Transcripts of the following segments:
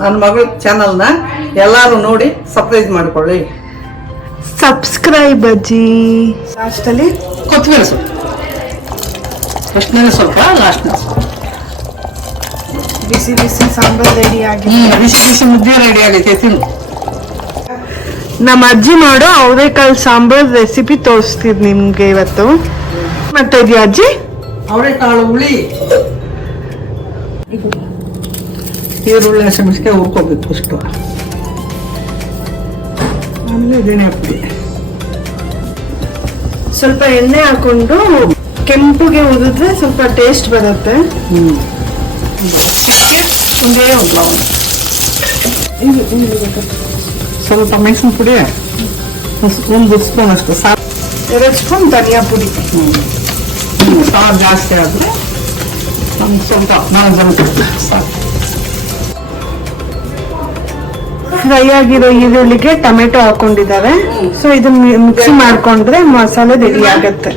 ನನ್ನ ಮಗಳ ಚಾನಲ್ನ ಎಲ್ಲರೂ ನೋಡಿ ಸರ್ಪ್ರೈಸ್ ಮಾಡ್ಕೊಳ್ಳಿ. ಸಬ್ಸ್ಕ್ರೈಬ್ ಅಜ್ಜಿ. ಲಾಸ್ಟಲ್ಲಿ ಕೊತ್ತಂಬರಿ ಸೊಪ್ಪು ಫಸ್ಟ್ನೇ ಸ್ವಲ್ಪ ಲಾಸ್ಟ್ನೇ ಸ್ವಲ್ಪ. ಬಿಸಿ ಬಿಸಿ ಸಾಂಬಾರ್ ರೆಡಿ ಆಗಿ ಬಿಸಿ ಬಿಸಿ ಮುದ್ದೆ ರೆಡಿ ಆಗೈತೆ ತಿನ್ನು. ನಮ್ಮ ಅಜ್ಜಿ ಮಾಡೋ ಅವರೆಕಾಳು ಸಾಂಬಾರ್ ರೆಸಿಪಿ ತೋರಿಸ್ತೀನಿ ನಿಮ್ಗೆ ಇವತ್ತು. ಮತ್ತೆ ಇದೀಯ ಅಜ್ಜಿ? ಅವರೆಕಾಳು ಹುಳಿ. ಈರುಳ್ಳಿ ಹಸಿಮೆಣಸಿಗೆ ಹುರ್ಕೋಬೇಕು ಇಷ್ಟು ಆಮೇಲೆ ಧನಿಯಾ ಪುಡಿ ಸ್ವಲ್ಪ ಎಣ್ಣೆ ಹಾಕೊಂಡು ಕೆಂಪುಗೆ ಉದಿದ್ರೆ ಸ್ವಲ್ಪ ಟೇಸ್ಟ್ ಬರುತ್ತೆ. ಒಂದೇ ಒಂದು ಲವಂಗ ಸ್ವಲ್ಪ ಮೆಣಸಿನ ಪುಡಿ. ಒಂದು ಸ್ಪೂನ್ ಅಷ್ಟು. ಸಾ ಎರಡು ಸ್ಪೂನ್ ಧನಿಯಾ ಪುಡಿ. ಸಾರು ಜಾಸ್ತಿ ಆದರೆ ಒಂದು ಸ್ವಲ್ಪ ನಾಲ್ಕು ಜನ ಸಾಕು. ಫ್ರೈ ಆಗಿರೋ ಈರುಳ್ಳಿಗೆ ಟೊಮೆಟೊ ಹಾಕೊಂಡಿದ್ದಾರೆ ಸೊ ಇದನ್ನ ಮಿಕ್ಸಿ ಮಾಡ್ಕೊಂಡ್ರೆ ಮಸಾಲೆ ರೆಡಿ ಆಗತ್ತೆ.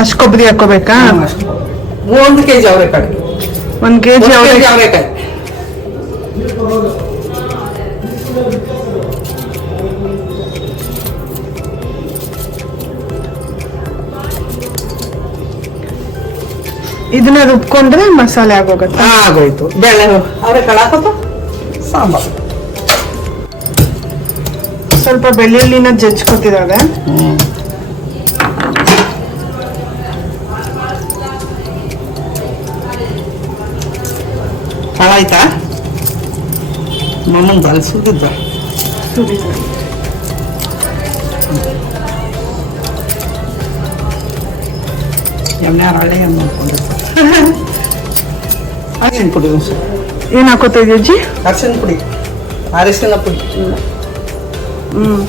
ಅಷ್ಟು ಕೊಬ್ಬರಿ ಹಾಕೋಬೇಕಾ? ಒಂದು ಕೆ ಜಿ ಅವರೆಕಾಳು ಒಂದ್ ಅವ್ರೆ ಕೆಜಿ ಅವರೆಕಾಯಿ. ಇದನ್ನ ರುಬ್ಕೊಂಡ್ರೆ ಮಸಾಲೆ ಆಗೋಗುತ್ತೆ? ಆಗೋಯ್ತು. ಬೆಳೆ ಅವರೆಕಾಳು ಹಾಕೋದು ಸಾಂಬಾರು. ಸ್ವಲ್ಪ ಬೆಳ್ಳುಳ್ಳಿನ ಜಜ್ಕೊತಿದ್ದಾವೆ ಹಾಳಾಯ್ತಾ ಮಮ್ಮನ್ ಅಲ್ಲಿ ಸುರಿದ್ದ ಎಣ್ಣೆ ಹರಳೆ ಏನು ಮಾಡ್ಕೊಂಡಿರ್ತಾರೆ ಅರಿಶಿನ ಪುಡಿ ಒಂದು ಸ್ವಲ್ಪ ಏನ್ ಹಾಕೋತಾ ಇದೀಯ ಅಜ್ಜಿ ಅರಿಶಿನ ಪುಡಿ ಅರಿಶಿನ ಪುಡಿ ಹ್ಮ್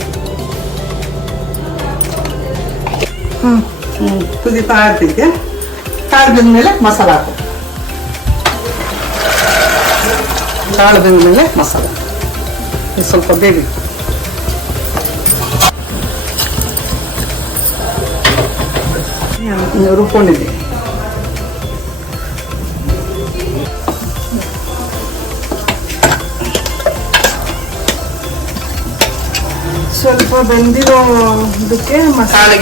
ಹ್ಮ್ ಹ್ಮ್ ಕುದೀತಾ ಇರ್ತೈತೆ ಕಾಳು ಮೇಲೆ ಮಸಾಲ ಹಾಕು ಕಾಳು ಮೇಲೆ ಮಸಾಲ ಇದು ಸ್ವಲ್ಪ ಬೇಗ ರುಬ್ಕೊಂಡಿದ್ದೆ. ಸ್ವಲ್ಪ ಬೆಂದಿರೋ ಇದಕ್ಕೆ ಮಸಾಲೆ.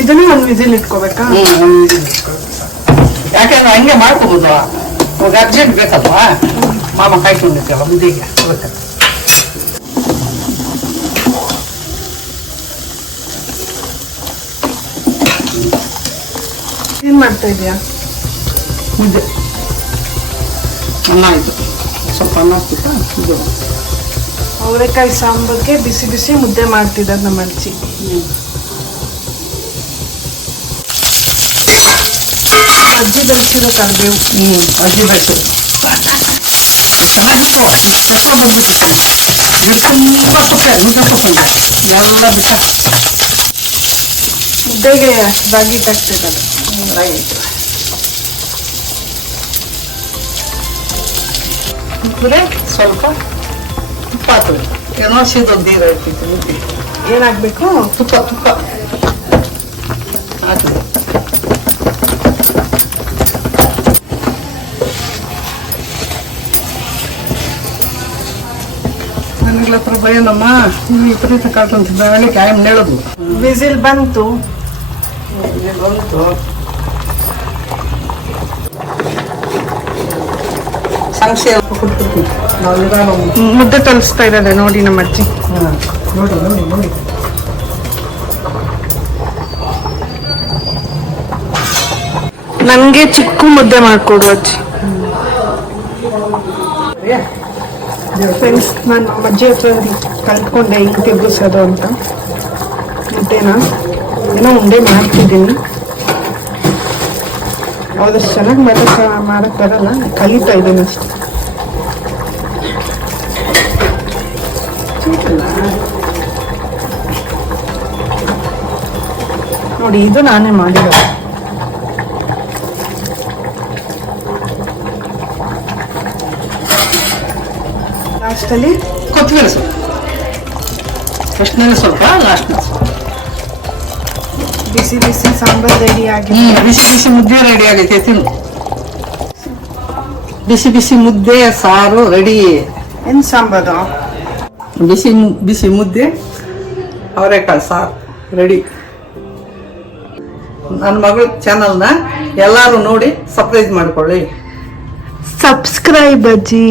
ಇದನ್ನು ಒಂದು ವಿಸಿಲ್ ಇಟ್ಕೋಬೇಕಾ? ಯಾಕೆಂದ್ರೆ ಹಂಗೆ ಮಾಡ್ಕೋಬೋದು. ಅರ್ಜೆಂಟ್ ಬೇಕಲ್ವಾ? ಮಾಮ ಕಾಯ್ಕೊಂಡಿರ್ತೀವಲ್ಲ ಮುದ್ದೆಗೆ ಅದಕ್ಕೆ ಏನ್ ಮಾಡ್ತಾ ಇದೀಯಾ ಮುದ್ದೆ ಅನ್ನ ಆಯಿತು ಸ್ವಲ್ಪ ಅನ್ನ ಹಾಕ್ಬಿಟ್ಟು ಅವರೆಕಾಯಿ ಸಾಂಬಾರ್ಗೆ ಬಿಸಿ ಬಿಸಿ ಮುದ್ದೆ ಮಾಡ್ತಿದ್ದಾರೆ ನಮ್ಮ ಅಜ್ಜಿ. ಅಜ್ಜಿ ಬೆಳೆಸಿರೋ ಕರಿಬೇವು. ಹ್ಞೂ ಅಜ್ಜಿ ಬಂದ್ಬಿಟ್ಟಿತ್ತು ತುಂಬ ತುಪ್ಪ ದುಡ್ಡು ತುಪ್ಪ ಎಲ್ಲ ಬಿಟ್ಟ. ಮುದ್ದೆಗೆ ರಾಗಿ ತಗ್ತಿದ್ದಾರೆ ಆಮೇಲೆ ಸ್ವಲ್ಪ ತುಪ್ಪ ಹಾಕೋದು ಏನೋ ಸೀದೊಂದು ನೀರು ಇರ್ತಿತ್ತು ಮುದ್ದೆ ಏನಾಗಬೇಕು ತುಪ್ಪ ತುಪ್ಪ ಹಾಕಿದೆ ನನಗಳ ಹತ್ರ ನೀವು ವಿಪರೀತ ಕಾಟಂತಿದ್ದ ಮೇಲೆ ಕಾಯಂ ಹೇಳೋದು ಬಿಸಿಲು ಬಂತು ಬಂತು ಸಂಶಯ ಮುದ್ದೆ ತಲಿಸ್ತಾ ಇದ್ದಾರೆ ನೋಡಿ ನಮ್ಮ ಅಜ್ಜಿ. ನೋಡಿ ನೋಡಿ ನೋಡಿ. ನನಗೆ ಚಿಕ್ಕ ಮುದ್ದೆ ಮಾಡ್ಕೊಡು ಅಜ್ಜಿ. ಫ್ರೆಂಡ್ಸ್ ನಾನು ನಮ್ಮ ಅಜ್ಜಿ ಹತ್ರ ಕಲ್ತ್ಕೊಂಡೆ ಹಿಂಗೆ ತಿರುಗಿಸೋದು ಅಂತ. ಮುದ್ದೆನ. ಏನೋ ಉಂಡೆ ಮಾಡ್ತಿದ್ದೀನಿ. ಅವರಷ್ಟು ಚೆನ್ನಾಗಿ ಮಾಡಕ್ಕೆ ಮಾಡಕ್ ಬರಲ್ಲ ಕಲಿತಾ ಇದ್ದೀನಿ ಅಷ್ಟೆ. ನೋಡಿ, ಇದು ನಾನೇ ಮಾಡಿರೋದು. ಲಾಸ್ಟಲ್ಲಿ ಕೊತ್ತಂಬರಿ ಸ್ವಲ್ಪ ಫಸ್ಟ್ನಲ್ಲಿ ಸ್ವಲ್ಪ ಲಾಸ್ಟ್ನಲ್ಲಿ ಸ್ವಲ್ಪ ಬಿಸಿ ಬಿಸಿ ಸಾಂಬಾರ್ ರೆಡಿ ಆಗಿದೆ ಹ್ಮ್ ಬಿಸಿ ಬಿಸಿ ಮುದ್ದೆ ರೆಡಿ ಆಗೈತೆ ತಿನ್ನು. ಬಿಸಿ ಬಿಸಿ ಮುದ್ದೆ ಸಾರು ರೆಡಿ. ಏನ್ ಸಾಂಬಾರು? ಬಿಸಿ ಬಿಸಿ ಮುದ್ದೆ ಅವರೆಕಾಳು ಸಾರು ರೆಡಿ. ನನ್ನ ಮಗಳ ಚಾನಲ್ನ ಎಲ್ಲರೂ ನೋಡಿ ಸರ್ಪ್ರೈಸ್ ಮಾಡ್ಕೊಳ್ಳಿ. ಸಬ್ಸ್ಕ್ರೈಬ್ ಅಜ್ಜಿ.